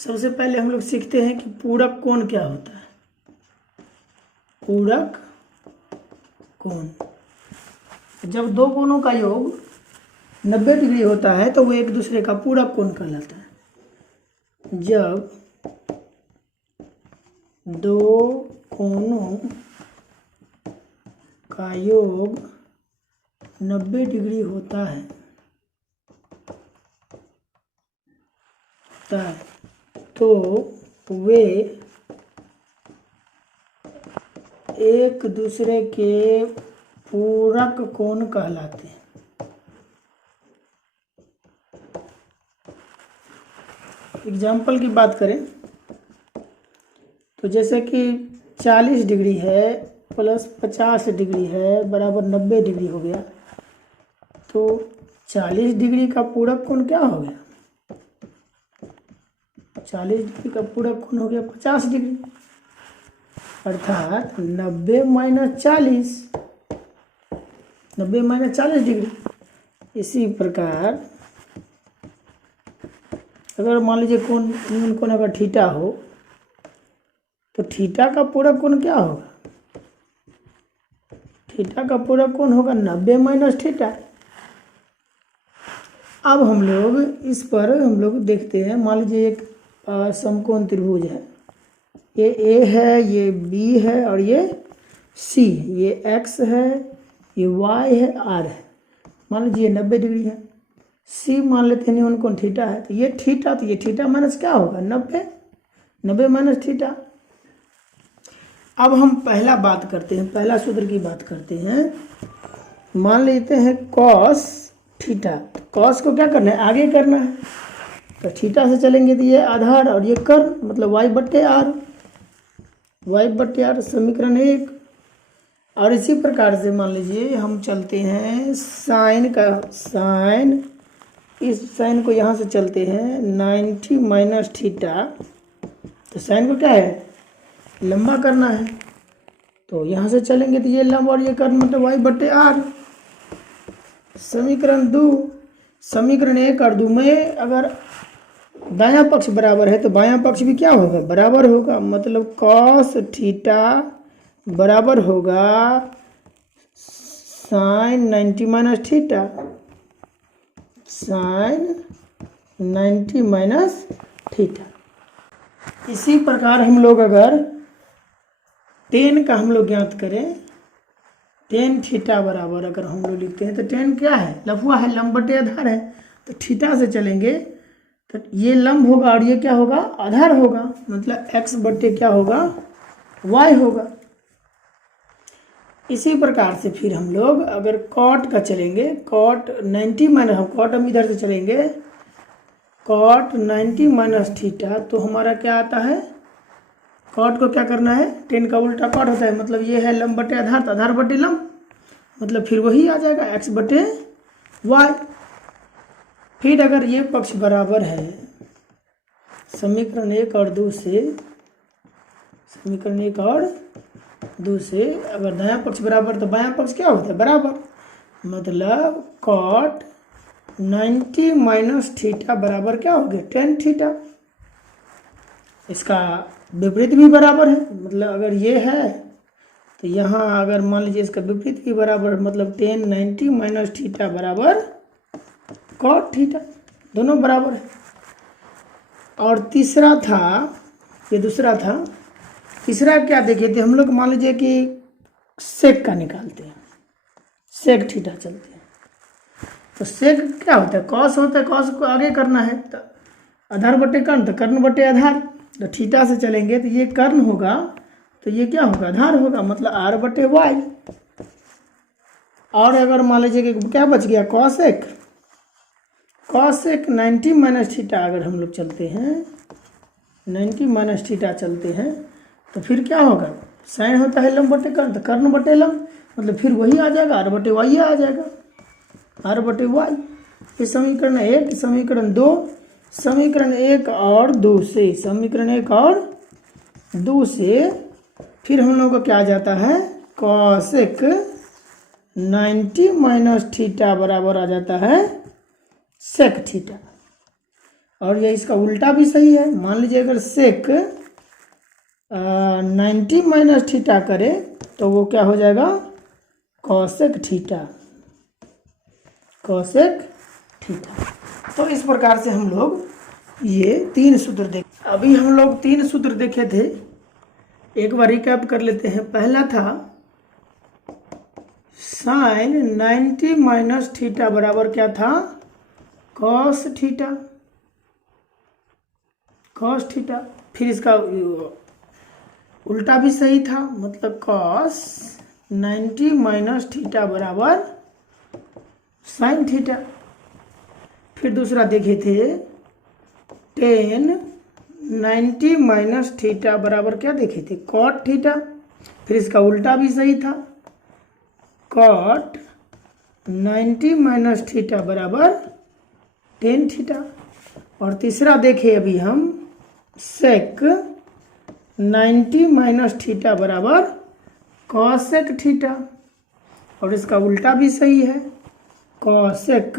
सबसे पहले हम लोग सीखते हैं कि पूरक कोण क्या होता है। पूरक कोण, जब दो कोणों का योग 90 डिग्री होता है तो वो एक दूसरे का पूरक कोण कहलाता है। जब दो कोणों का योग 90 डिग्री होता है तो वे एक दूसरे के पूरक कोण कहलाते हैं। एग्जाम्पल की बात करें तो जैसे कि 40 डिग्री है प्लस 50 डिग्री है बराबर 90 डिग्री हो गया, तो 40 डिग्री का पूरक कोण क्या हो गया? 40 डिग्री का पूरक कोण हो गया 50 डिग्री, अर्थात 90 माइनस 40, 90 माइनस 40 डिग्री। इसी प्रकार अगर मान लीजिए कोण अगर थीटा हो तो थीटा का पूरक कोण क्या होगा? थीटा का पूरक कोण होगा 90 माइनस थीटा। अब हम लोग इस पर देखते हैं, मान लीजिए एक समकोण त्रिभुज है, ये ए है, ये बी है और ये सी, ये एक्स है, ये वाई है, आर है। मान लीजिए 90 डिग्री है, सी मान लेते हैं न्यून कोण थीटा है, तो ये थीटा माइनस क्या होगा? 90 माइनस थीटा। अब हम पहला सूत्र की बात करते हैं। मान लेते हैं कॉस थीटा, तो कॉस को क्या करना है? आगे करना है, तो थीटा से चलेंगे तो ये आधार और ये कर्ण, मतलब वाई बट्टे आर, समीकरण 1। और इसी प्रकार से मान लीजिए हम चलते हैं साइन, इस साइन को यहाँ से चलते हैं 90 माइनस थीटा, तो साइन को क्या है? लंबा करना है, तो यहाँ से चलेंगे तो ये लंबा और ये कर्ण, मतलब वाई बट्टे आर। समीकरण 2, समीकरण 1 और 2 में अगर दायां पक्ष बराबर है तो बायां पक्ष भी क्या होगा? बराबर होगा, मतलब कॉस थीटा बराबर होगा sine 90 minus theta, sine 90 minus theta. इसी प्रकार हम लोग अगर टेन का हम लोग ज्ञात करें, टेन थीटा बराबर अगर हम लोग लिखते हैं तो टेन क्या है? लफुआ है, लंब बटे आधार है, तो थीटा से चलेंगे तो ये लंब होगा और ये क्या होगा? आधार होगा, मतलब x बटे क्या होगा? y होगा। इसी प्रकार से फिर हम लोग अगर कॉट का चलेंगे, कॉट 90 माइनस, हम इधर से चलेंगे, कॉट 90 माइनस थीटा, तो हमारा क्या आता है? कॉट को क्या करना है? टेन का उल्टा कॉट होता है, मतलब ये है लंब बटे आधार, तो आधार बटे लंब, मतलब फिर वही आ जाएगा x बटे वाई। फिर अगर ये पक्ष बराबर है समीकरण 1 और 2 से, अगर दायां पक्ष बराबर तो बायां पक्ष क्या होता है? बराबर, मतलब कॉट 90 माइनस थीटा बराबर क्या हो गया? Tan theta. इसका विपरीत भी बराबर है, मतलब अगर ये है तो यहाँ अगर मान लीजिए इसका विपरीत भी बराबर, मतलब टेन 90 माइनस थीटा बराबर कॉट थीटा, दोनों बराबर है। और तीसरा था, ये दूसरा था, तीसरा क्या देखे थे हम लोग? मान लीजिए कि सेक का निकालते हैं, सेक थीटा चलते हैं, तो सेक क्या होता है? कॉस होता है, कॉस को आगे करना है, तो आधार बटे कर्ण, तो कर्ण बटे आधार, तो थीटा से चलेंगे तो ये कर्ण होगा, तो ये क्या होगा? आधार होगा, मतलब आर बटे वाई। और अगर मान लीजिए कि क्या बच गया? कॉसेक 90 माइनस थीटा अगर हम लोग चलते हैं, 90 माइनस थीटा चलते हैं, तो फिर क्या होगा? साइन होता है लंब बटे कर्ण, तो कर्ण बटे लंब, मतलब फिर वही आ जाएगा, आर बटे वाई आ जाएगा, आर बटे वाई। ये समीकरण 1, समीकरण 2, समीकरण 1 और 2 से, समीकरण 1 और 2 से फिर हम लोग को क्या आ जाता है? कॉसेक 90 माइनस थीटा बराबर आ जाता है सेक थीटा। और ये इसका उल्टा भी सही है। मान लीजिए अगर सेक 90 माइनस थीटा करे तो वो क्या हो जाएगा, कॉसेक थीटा, कॉसेक थीटा। तो इस प्रकार से हम लोग ये 3 सूत्र देखे। अभी हम लोग 3 सूत्र देखे थे, एक बार रिकैप कर लेते हैं। पहला था साइन 90 माइनस थीटा बराबर क्या था, कॉस थीटा, कॉस थीटा। फिर इसका उल्टा भी सही था, मतलब कॉस 90 माइनस थीटा बराबर साइन थीटा। फिर दूसरा देखे थे टेन 90 माइनस थीटा बराबर क्या देखे थे, कॉट थीटा। फिर इसका उल्टा भी सही था, कॉट 90 माइनस थीटा बराबर टेन थीटा। और तीसरा देखे अभी हम सेक 90 माइनस थीटा बराबर कॉसेक थीटा, और इसका उल्टा भी सही है, कॉसेक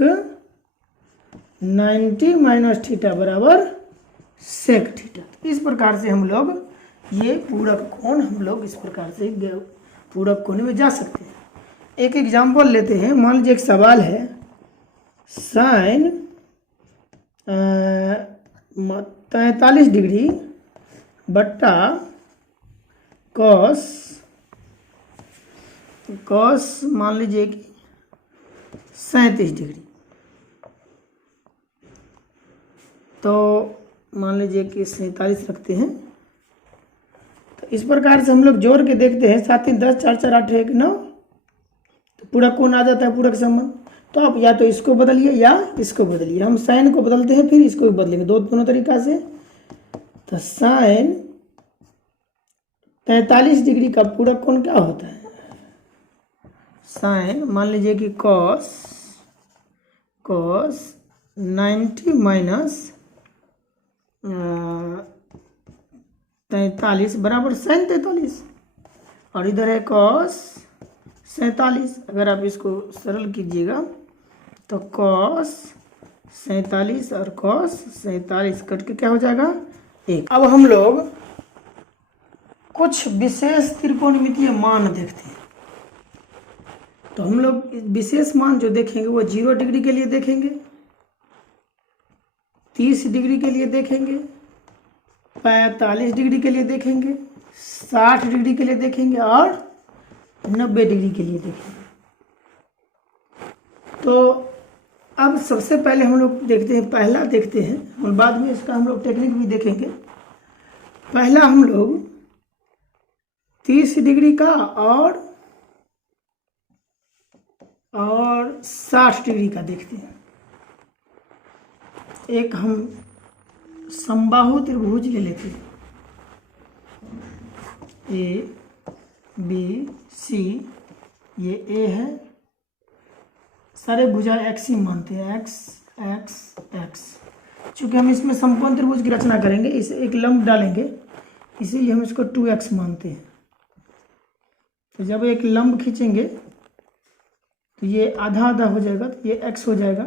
90 माइनस थीटा बराबर सेक थीटा। इस प्रकार से हम लोग ये पूरक कोण हम लोग इस प्रकार से पूरक कोण में जा सकते हैं। एक एग्जाम्पल लेते हैं। मान लीजिए एक सवाल है, साइन 43 डिग्री बट्टा कॉस, कॉस मान लीजिए कि 37 डिग्री। तो मान लीजिए कि 47 रखते हैं। तो इस प्रकार से हम लोग जोड़ के देखते हैं, 7 3 10 4 4 8 1 9, तो पूरक कोण आ जाता है, पूरक संबंध। तो आप या तो इसको बदलिए या इसको बदलिए। हम साइन को बदलते हैं, फिर इसको भी बदलेंगे, दोनों तरीका से। तो साइन 45 डिग्री का पूरक कोण क्या होता है, साइन मान लीजिए कि कॉस 90 माइनस 43 बराबर साइन 43, और इधर है कॉस 47। अगर आप इसको सरल कीजिएगा तो कॉस 47 और कॉस 47 कट के क्या हो जाएगा, 1। अब हम लोग कुछ विशेष त्रिकोणमितीय मान देखते हैं। तो हम लोग विशेष मान जो देखेंगे वो 0 डिग्री के लिए देखेंगे, 30 डिग्री के लिए देखेंगे, 45 डिग्री के लिए देखेंगे, 60 डिग्री के लिए देखेंगे और 90 डिग्री के लिए देखेंगे। तो अब सबसे पहले हम लोग देखते हैं, पहला देखते हैं, और बाद में इसका हम लोग टेक्निक भी देखेंगे। पहला हम लोग 30 डिग्री का और 60 डिग्री का देखते हैं। एक हम समबाहु त्रिभुज ले लेते हैं, ए बी सी, ये ए है, सारे भुजा एक्स ही मानते हैं, एक्स एक्स एक्स। चूँकि हम इसमें समकोण त्रिभुज की रचना करेंगे, इसे एक लंब डालेंगे, इसीलिए हम इसको 2x मानते हैं। तो जब एक लंब खींचेंगे तो ये आधा आधा हो जाएगा, तो ये x हो जाएगा,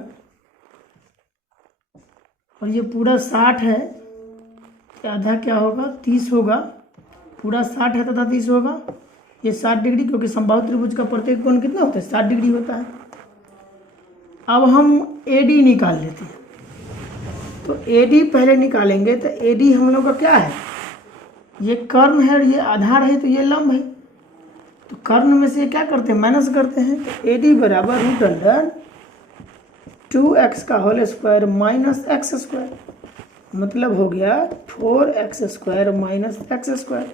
और ये पूरा 60 है, तो आधा क्या होगा, 30 होगा। पूरा 60 है तथा 30 होगा, ये 60 डिग्री, क्योंकि समबाहु त्रिभुज का प्रत्येक कोण कितना होता है, 60 डिग्री होता है। अब हम AD निकाल लेते हैं। तो AD पहले निकालेंगे, तो AD हम लोग का क्या है, ये कर्ण है और ये आधार है, तो ये लंब है। तो कर्ण में से क्या करते हैं, माइनस करते हैं। तो AD बराबर √2x का whole square minus x square, मतलब हो गया 4x square minus x square.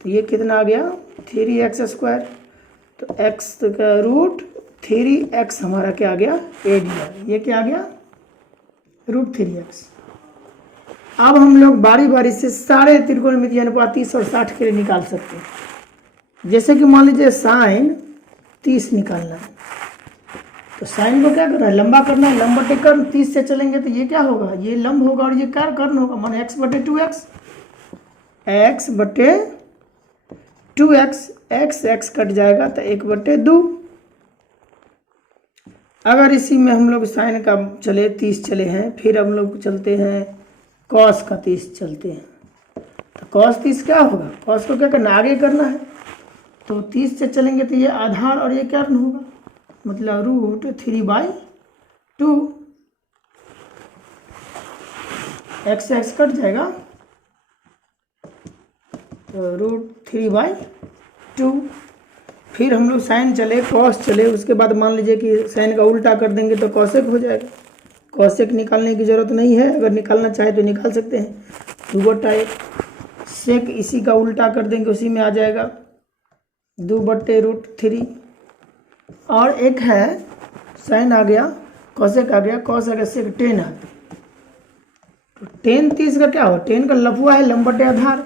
तो ये कितना आ गया, 3x स्क्वायर। तो x का रूट 3x हमारा क्या आ गया, AD। ये क्या आ गया, √3x। अब हम लोग बारी बारी से सारे त्रिकोणमितीय अनुपात 30 और 60 के लिए निकाल सकते हैं। जैसे कि मान लीजिए साइन 30 निकालना है, तो साइन को क्या करना है, लंबा करना है, लंब बटे कर्ण। 30 से चलेंगे तो ये क्या होगा, ये लंब होगा और ये क्या कर्ण होगा, माने x बटे 2x, x बटे 2x, x x कट जाएगा तो 1/2। अगर इसी में हम लोग साइन का चले 30 चले हैं, फिर हम लोग चलते हैं कॉस का 30 चलते हैं, तो कॉस 30 क्या होगा, कॉस को क्या करना, आगे करना है, तो 30 से चलेंगे तो ये आधार और ये क्या होगा, मतलब √3/2, एक्स एक्स कट जाएगा, तो √3/2। फिर हम लोग साइन चले कॉस चले, उसके बाद मान लीजिए कि साइन का उल्टा कर देंगे तो कॉसेक हो जाएगा। कॉसेक निकालने की ज़रूरत नहीं है, अगर निकालना चाहे तो निकाल सकते हैं, 2/1। सेक इसी का उल्टा कर देंगे, उसी में आ जाएगा 2/√3। और एक है साइन आ गया, कॉसेक आ गया, कॉस आ गया, सेक 10 है, तो 10 30 का क्या हो, 10 का लफुआ है लंब बटे आधार,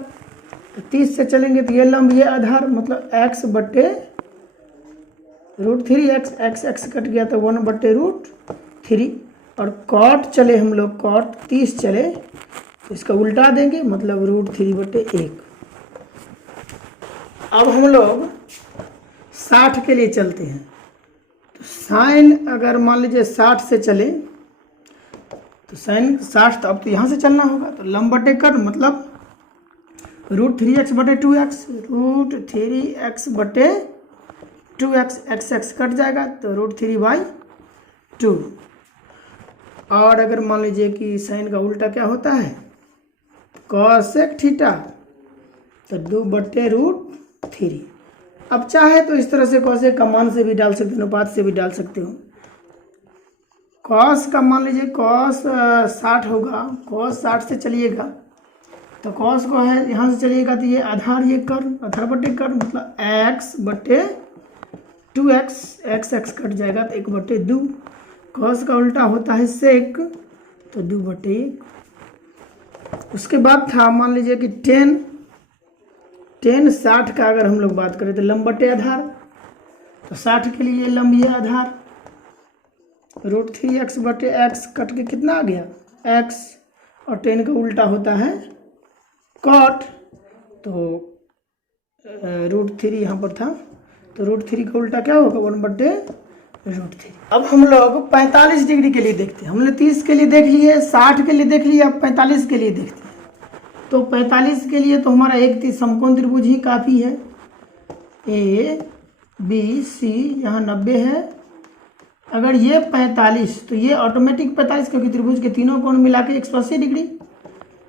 तो 30 से चलेंगे तो ये लंब ये आधार, मतलब x/√3, एक्स एक्स कट गया तो 1/√3। और कॉट चले हम लोग, कॉट 30 चले तो इसका उल्टा देंगे, मतलब √3/1। अब हम लोग 60 के लिए चलते हैं, तो साइन अगर मान लीजिए 60 से चले तो साइन 60, तो अब तो यहाँ से चलना होगा, तो लंब बटे कट मतलब √3x/2x, √3x/2x, x x cut जाएगा तो √3/2। और अगर मान लीजिए कि साइन का उल्टा क्या होता है, कॉसेक थीटा, तो 2/√3। अब चाहे तो इस तरह से कॉसेक का मान से भी डाल सकते हो, अनुपात से भी डाल सकते हो। कॉस का मान लीजिए कॉस 60 होगा, कॉस 60 से चलिएगा तो कॉस को है यहाँ से चलिएगा तो ये आधार, ये कर आधार बटे कर, मतलब x/2x, एक्स एक्स कट जाएगा तो 1/2। कॉस का उल्टा होता है सेक, तो 2/1। उसके बाद था मान लीजिए कि 10 60 का अगर हम लोग बात करें तो लंब बटे आधार, तो 60 के लिए लंब ये आधार, √3x/x कट के कितना आ गया x, और 10 का उल्टा होता है कॉट, तो √3 यहाँ पर था, तो √3 का उल्टा क्या होगा 1/√3। अब हम लोग 45 डिग्री के लिए देखते हैं, हमने 30 के लिए देख लिए, 60 के लिए देख लिया, अब 45 के लिए देखते हैं। तो 45 के लिए तो हमारा एक समकोण त्रिभुज ही काफ़ी है, ABC, यहाँ 90 है। अगर ये 45 तो ये ऑटोमेटिक 45, क्योंकि त्रिभुज के तीनों कोण मिला के 180 डिग्री,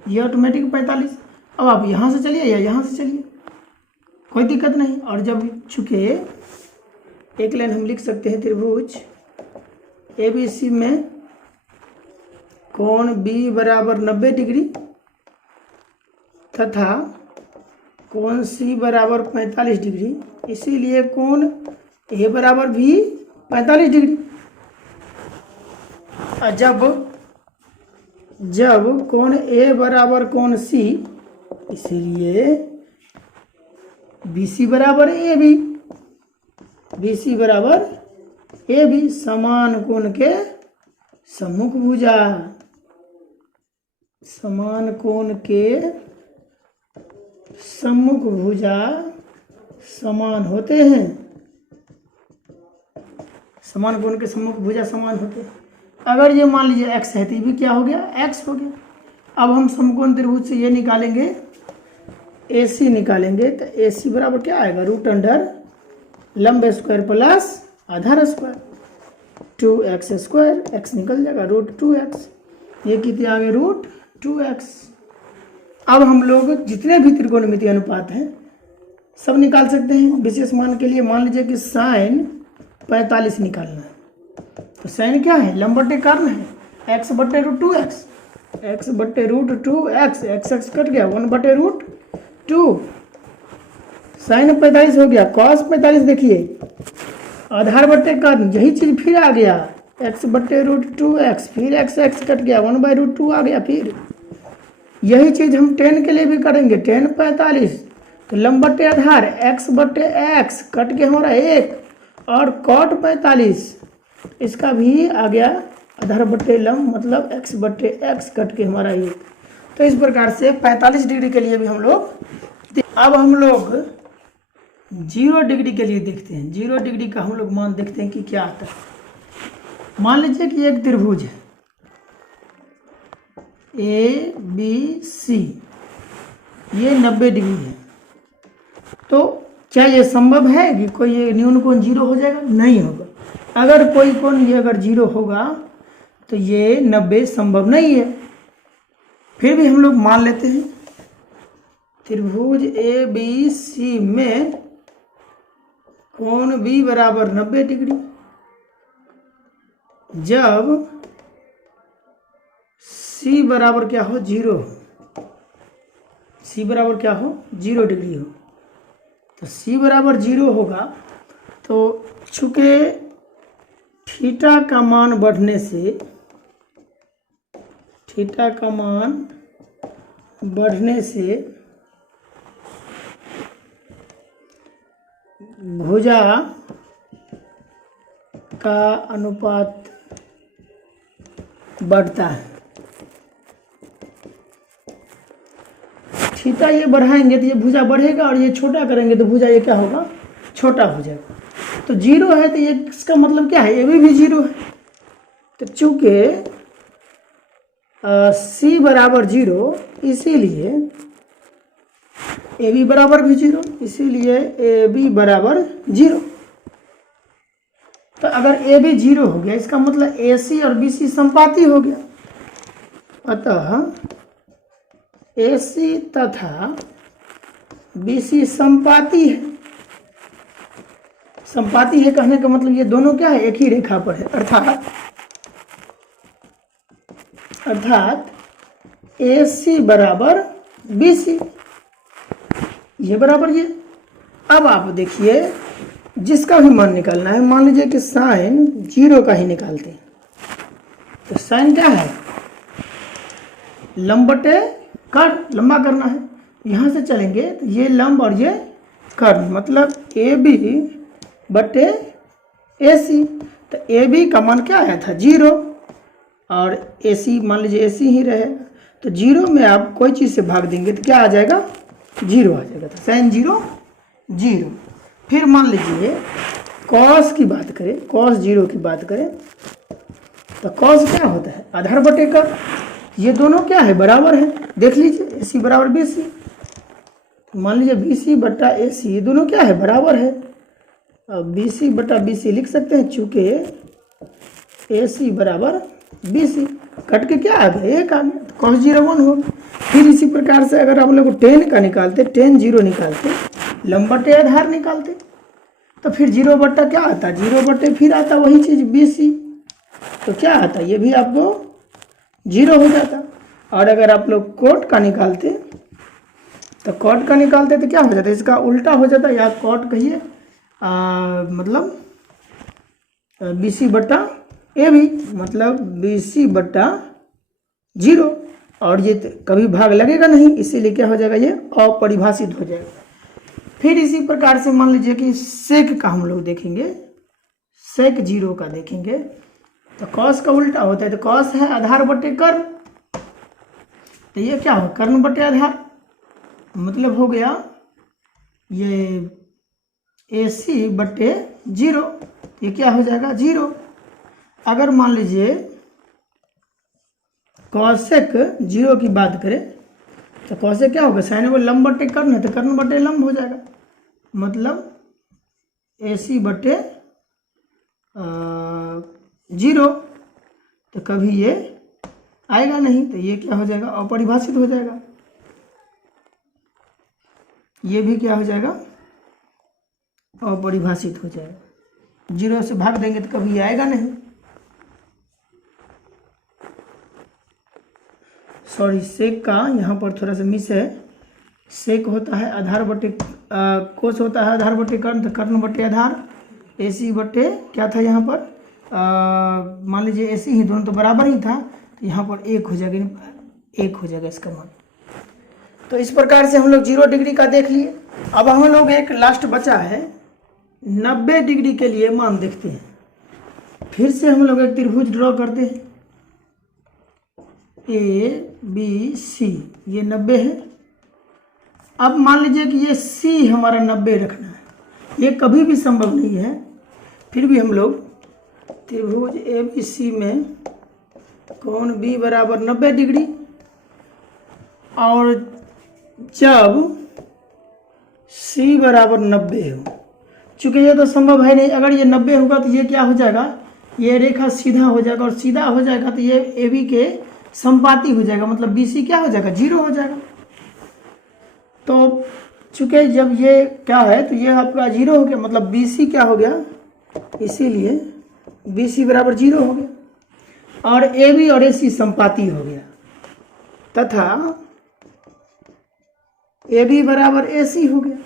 ये ऑटोमेटिक 45। अब आप यहाँ से चलिए या यहाँ से चलिए, कोई दिक्कत नहीं। और जब चूँकि एक लाइन हम लिख सकते हैं, त्रिभुज ABC में कोण B बराबर 90 डिग्री तथा कोण C बराबर 45 डिग्री, इसीलिए कोण A बराबर भी 45 डिग्री। जब कोण A बराबर कोण C, इसीलिए BC बराबर AB, BC बराबर AB, समान कोण के सम्मुख भुजा, समान कोण के सम्मुख भुजा समान होते हैं, समान कोण के सम्मुख भुजा समान होते हैं। अगर ये मान लीजिए x है तो ये भी क्या हो गया, x हो गया। अब हम समकोण त्रिभुज से ये निकालेंगे, AC निकालेंगे, तो AC बराबर क्या आएगा, √अंडर लंब स्क्वायर प्लस आधार स्क्वायर, 2x², x निकल जाएगा, √2x, ये कितने आ गए, √2x। अब हम लोग जितने भी त्रिकोणमितीय अनुपात हैं सब निकाल सकते हैं विशेष मान के लिए। मान लीजिए कि साइन 45 निकालना है, तो साइन क्या है, लंब बटे कर्ण है, x/√2x, x/√2x, x x cut गया, 1/√2, साइन 45 हो गया, कॉस 45 देखिए, आधार बटे कर्ण, यही चीज फिर आ गया, x/√2x, फिर एक्स एक्स कट गया, 1/√2 आ गया। फिर यही चीज हम 10 के लिए भी करेंगे, 10 45, तो लंब बटे आधार, x/x कट के हमारा 1, और कॉट 45, इसका भी आ गया आधार बटे लंब, मतलब x/x कट के हमारा 1। तो इस प्रकार से 45 डिग्री के लिए भी हम लोग। अब हम लोग 0 डिग्री के लिए देखते हैं, 0 डिग्री का हम लोग मान देखते हैं कि क्या आता है। मान लीजिए कि एक त्रिभुज है ABC, ये 90 डिग्री है, तो क्या ये संभव है कि कोई ये न्यून कोण 0 हो जाएगा? नहीं होगा। अगर कोई कोण ये अगर 0 होगा तो ये 90 संभव नहीं है। फिर भी हम लोग मान लेते हैं त्रिभुज ABC में कोण B बराबर 90 डिग्री, जब C बराबर क्या हो? 0। C बराबर क्या हो? 0 डिग्री हो। तो C बराबर 0 होगा, तो चूंकि थीटा का मान बढ़ने से भुजा का अनुपात बढ़ता है। थीटा ये बढ़ाएंगे तो ये भुजा बढ़ेगा, और ये छोटा करेंगे तो भुजा ये क्या होगा? छोटा हो जाएगा। तो 0 है तो ये इसका मतलब क्या है? ये भी 0 है। तो चूंकि C बराबर 0, इसीलिए AB बराबर भी 0, इसीलिए AB बराबर 0। तो अगर AB 0 हो गया, इसका मतलब AC और BC संपाती हो गया। अतः AC तथा BC संपाती है। संपाती है कहने का मतलब ये दोनों क्या है? एक ही रेखा पर है। अर्थात AC बराबर BC, ये बराबर ये। अब आप देखिए, जिसका भी मान निकालना है, मान लीजिए कि साइन 0 का ही निकालते हैं, तो साइन क्या है? लंब बटे कर्ण, लंबा करना है। यहाँ से चलेंगे तो ये लंब और ये कर्ण, मतलब AB बटे AC। तो AB का मान क्या आया था? 0, और AC मान लीजिए AC ही रहेगा। तो 0 में आप कोई चीज़ से भाग देंगे तो क्या आ जाएगा? 0 आ जाएगा। तो साइन 0 0। फिर मान लीजिए कॉस की बात करें, कॉस 0 की बात करें, तो कॉस क्या होता है? आधार बटे कर्ण। ये दोनों क्या है? बराबर है। देख लीजिए, AC बराबर BC। मान लीजिए BC बटा AC, ये दोनों क्या है? बराबर है। अब BC बटा BC लिख सकते हैं, चूंकि AC बराबर BC। कट के क्या आ गया? 1 आ गया, तो cos 0 1 हो गया। फिर इसी प्रकार से अगर आप लोग tan का निकालते, tan 0 निकालते, लंब बटे आधार निकालते, तो फिर 0 बट्टा क्या आता? 0 बटे फिर आता वही चीज़ BC, तो क्या आता? ये भी आपको 0 हो जाता। और अगर आप लोग कोट का निकालते, तो कोट का निकालते तो क्या हो जाता? इसका उल्टा हो जाता, या कोट कहिए मतलब BC बट्टा AB, मतलब BC बट्टा 0। और ये कभी भाग लगेगा नहीं, इसीलिए क्या हो जाएगा? ये अपरिभाषित हो जाएगा। फिर इसी प्रकार से मान लीजिए कि सेक का हम लोग देखेंगे, सेक 0 का देखेंगे, तो कॉस का उल्टा होता है। तो कॉस है आधार बटे कर्ण, तो ये क्या हो? कर्ण बटे आधार, मतलब हो गया ये AC बटे 0। ये क्या हो जाएगा? 0। अगर मान लीजिए कॉसेक 0 की बात करें, तो कॉसेक क्या होगा? साइन वो लंब बटे कर्ण है, तो कर्ण बटे लंब हो जाएगा, मतलब AC बटे 0। तो कभी ये आएगा नहीं, तो ये क्या हो जाएगा? अपरिभाषित हो जाएगा। ये भी क्या हो जाएगा? अपरिभाषित हो जाएगा। 0 से भाग देंगे तो कभी आएगा नहीं। सॉरी, सेक का यहाँ पर थोड़ा सा मिस है। सेक होता है आधार बटे कोस होता है आधार बटे कर्ण, तो कर्ण बटे आधार। AC बटे क्या था यहाँ पर? मान लीजिए AC ही, दोनों तो बराबर ही था, तो यहाँ पर 1 हो जाएगा, 1 हो जाएगा इसका मान। तो इस प्रकार से हम लोग 0 डिग्री का देख लिए। अब हम लोग एक लास्ट बचा है 90 डिग्री के लिए मान देखते हैं। फिर से हम लोग एक त्रिभुज ड्रॉ करते हैं, ABC, ये 90 है। अब मान लीजिए कि ये C हमारा 90 रखना है, ये कभी भी संभव नहीं है। फिर भी हम लोग त्रिभुज ABC में कोण B बराबर 90 डिग्री, और जब C बराबर 90 हो, चूँकि ये तो संभव है नहीं, अगर ये 90 होगा तो ये क्या हो जाएगा, ये रेखा सीधा हो जाएगा, और सीधा हो जाएगा तो ये AB के संपाती हो जाएगा, मतलब BC क्या हो जाएगा, 0 हो जाएगा। तो चूँकि जब ये क्या है तो ये आपका 0 हो गया, मतलब BC क्या हो गया, इसीलिए BC बराबर 0 हो गया, और AB और AC संपाती हो गया, तथा AB बराबर AC हो गया।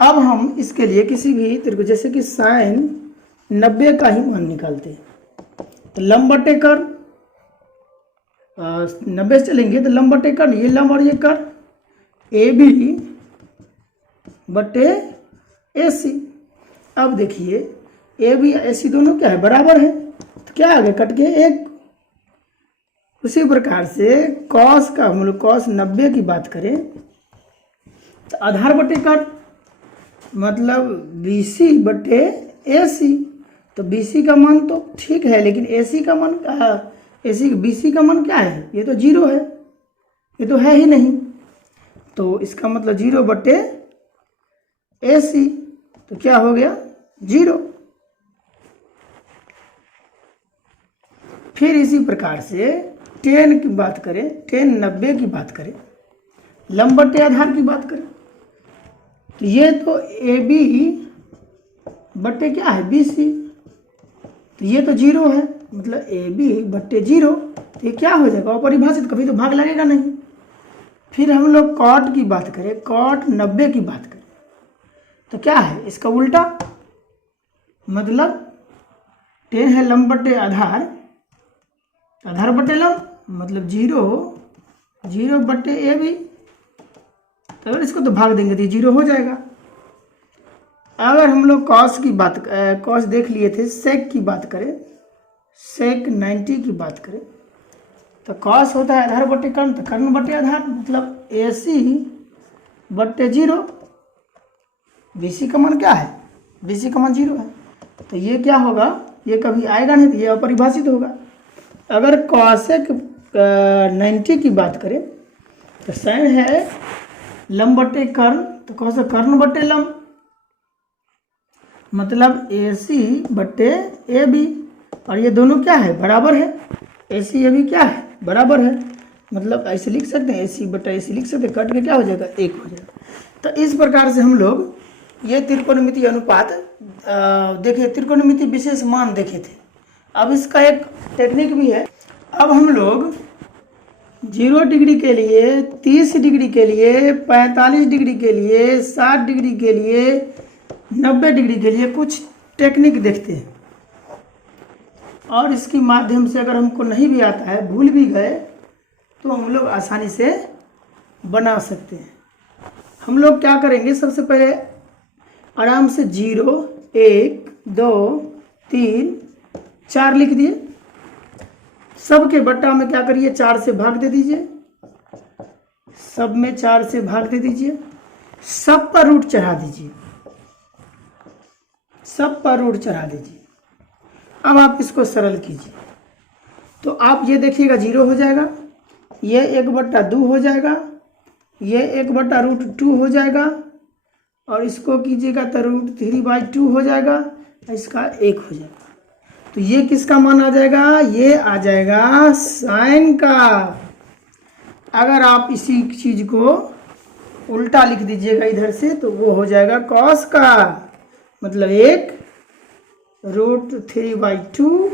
अब हम इसके लिए किसी भी त्रिभुज, जैसे कि साइन 90 का ही मान निकालते हैं, तो लंब बटे कर 90 से चलेंगे तो लंब बटे कर, ये लंब और ये कर, AB बटे AC। अब देखिए AB AC दोनों क्या है, बराबर है, तो क्या आगे कट के 1। उसी प्रकार से कॉस का, हम लोग कॉस 90 की बात करें तो आधार बटे कर, मतलब BC बटे AC। तो BC का मान तो ठीक है, लेकिन AC का मान BC का मान क्या है, ये तो 0 है, ये तो है ही नहीं, तो इसका मतलब 0 बटे AC, तो क्या हो गया 0। फिर इसी प्रकार से tan की बात करें, tan 90 की बात करें, लंब बटे आधार की बात करें, तो ये तो AB बटे क्या है, BC, तो ये तो 0 है, मतलब AB बटे 0, तो ये क्या हो जाएगा, अपरिभाषित, कभी तो भाग लगेगा नहीं। फिर हम लोग कॉट की बात करें, कॉट 90 की बात करें, तो क्या है, इसका उल्टा, मतलब tan है लंब बटे आधार, आधार बटे लंब, मतलब 0 बटे AB, तो अगर इसको तो भाग देंगे तो 0 हो जाएगा। अगर हम लोग कॉस की बात, कॉस देख लिए थे, सेक की बात करें, सेक 90 की बात करें, तो कॉस होता है आधार बटे कर्ण, तो कर्ण बटे आधार, मतलब AC बटे 0। BC का मान क्या है, BC का मान 0 है, तो ये क्या होगा, ये कभी आएगा नहीं, तो ये अपरिभाषित होगा। अगर कॉसेक 90 की बात करें तो साइन है लंब बटे कर्ण, तो कॉसेक कर्ण बटे लंब, मतलब AC बटे AB, और ये दोनों क्या है, बराबर है, AC AB क्या है, बराबर है, मतलब ऐसे लिख सकते हैं, AC बटा AC लिख सकते हैं, कट के क्या हो जाएगा, 1 हो जाएगा। तो इस प्रकार से हम लोग ये त्रिकोणमिति अनुपात देखे, त्रिकोणमिति विशेष मान देखे थे। अब इसका एक टेक्निक भी है। अब हम लोग 0 डिग्री के लिए, 30 डिग्री के लिए, 45 डिग्री के लिए, 60 डिग्री के लिए, 90 डिग्री के लिए कुछ टेक्निक देखते हैं, और इसके माध्यम से अगर हमको नहीं भी आता है, भूल भी गए, तो हम लोग आसानी से बना सकते हैं। हम लोग क्या करेंगे, सबसे पहले आराम से 0, 1, 2, 3, 4 लिख दिए, सब के बट्टा में क्या करिए, 4 से भाग दे दीजिए, सब में 4 से भाग दे दीजिए, सब पर रूट चढ़ा दीजिए, सब पर रूट चढ़ा दीजिए। अब आप इसको सरल कीजिए, तो आप ये देखिएगा 0 हो जाएगा, ये 1/2 हो जाएगा, ये 1/√2 हो जाएगा, और इसको कीजिएगा तो √3/2 हो जाएगा, इसका 1 हो जाएगा। तो ये किसका मान आ जाएगा, ये आ जाएगा साइन का। अगर आप इसी चीज को उल्टा लिख दीजिएगा इधर से, तो वो हो जाएगा कॉस का, मतलब 1 √3/2,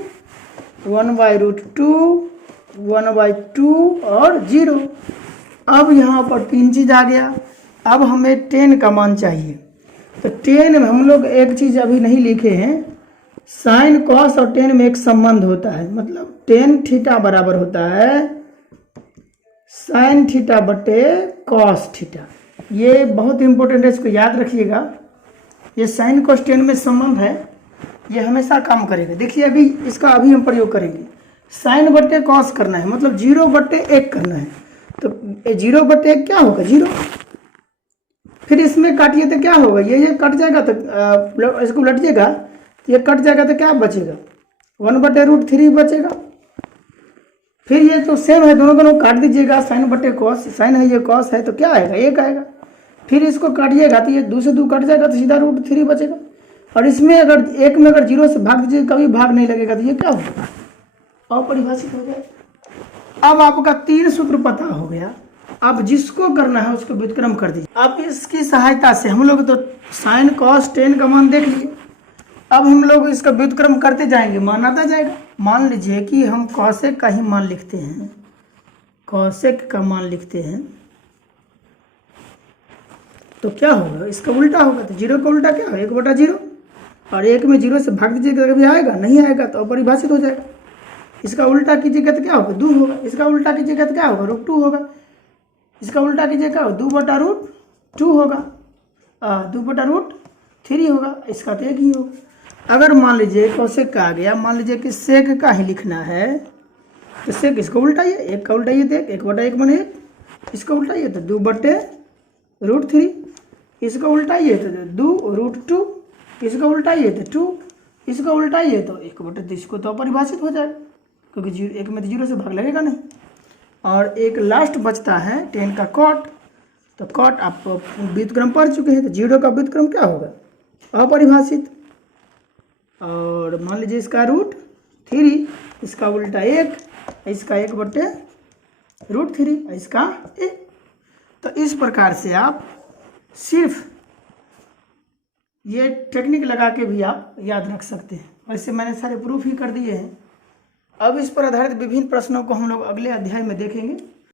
1/√2, 1/2 और 0। अब यहाँ पर 3 चीज़ आ गया। अब हमें tan का मान चाहिए, तो tan में हम लोग एक चीज़ अभी नहीं लिखे हैं, साइन कॉस और tan में एक संबंध होता है, मतलब tan थीटा बराबर होता है साइन थीटा बटे कॉस थीटा। ये बहुत इंपॉर्टेंट है, इसको याद रखिएगा। ये साइन कॉस tan में संबंध है, ये हमेशा काम करेगा। देखिए अभी इसका अभी हम प्रयोग करेंगे। साइन बटे कॉस करना है, मतलब 0/1 करना है, तो 0/1 क्या होगा, 0। फिर इसमें काटिए तो क्या होगा, ये कट जाएगा, तो इसको लटिएगा ये कट जाएगा तो क्या बचेगा, 1/√3 बचेगा। फिर ये तो सेम है, दोनों दोनों काट दीजिएगा, साइन बटे कॉस, साइन है ये कॉस है तो क्या आएगा 1 आएगा। फिर इसको काटिएगा तो ये 2 से 2 कट जाएगा तो सीधा √3 बचेगा। और इसमें अगर 1 में अगर 0 से भाग दीजिए कभी भाग नहीं लगेगा तो ये क्या होगा, अपरिभाषित हो जाएगा। अब आपका 3 सूत्र पता हो गया। अब जिसको करना है उसको व्युत्क्रम कर दीजिए। अब इसकी सहायता से हम लोग तो साइन कॉस टेन का मान देख लीजिए, अब हम लोग इसका व्युत्क्रम करते जाएंगे, मान आता जाएगा। मान लीजिए कि हम कॉसेक का ही मान लिखते हैं, कॉसेक का मान लिखते हैं तो क्या होगा, इसका उल्टा होगा। तो 0 का उल्टा क्या होगा, 1/0, और 1 में 0 से भाग दीजिएगा कभी आएगा, नहीं आएगा तो अपरिभाषित हो जाएगा। इसका उल्टा कीजिएगा तो क्या होगा, 2 होगा। इसका उल्टा कीजिएगा तो क्या होगा, √2 होगा। इसका उल्टा कीजिएगा 2/√2 होगा, 2/√3 होगा। इसका तो 1 ही होगा। अगर मान लीजिए कॉसेक का आ गया, मान लीजिए कि सेक का ही लिखना है तो सेक इसको उल्टाइए, 1 का उल्टाइए तो 1/1 बने 1, इसका उल्टाइए तो 2/√3, इसका उल्टाइए तो 2√2, इसका उल्टाइए तो 2, इसका उल्टाइए तो 1/2, इसको तो अपरिभाषित हो जाएगा क्योंकि 1 में तो 0 से भाग लगेगा नहीं। और एक लास्ट बचता है 10 का कॉट, तो कॉट आप व्युत्क्रम पढ़ चुके हैं, तो 0 का व्युत्क्रम क्या होगा, अपरिभाषित। और मान लीजिए इसका √3, इसका उल्टा 1, इसका 1/√3, इसका 1। तो इस प्रकार से आप सिर्फ ये टेक्निक लगा के भी आप याद रख सकते हैं। वैसे मैंने सारे प्रूफ ही कर दिए हैं। अब इस पर आधारित विभिन्न प्रश्नों को हम लोग अगले अध्याय में देखेंगे।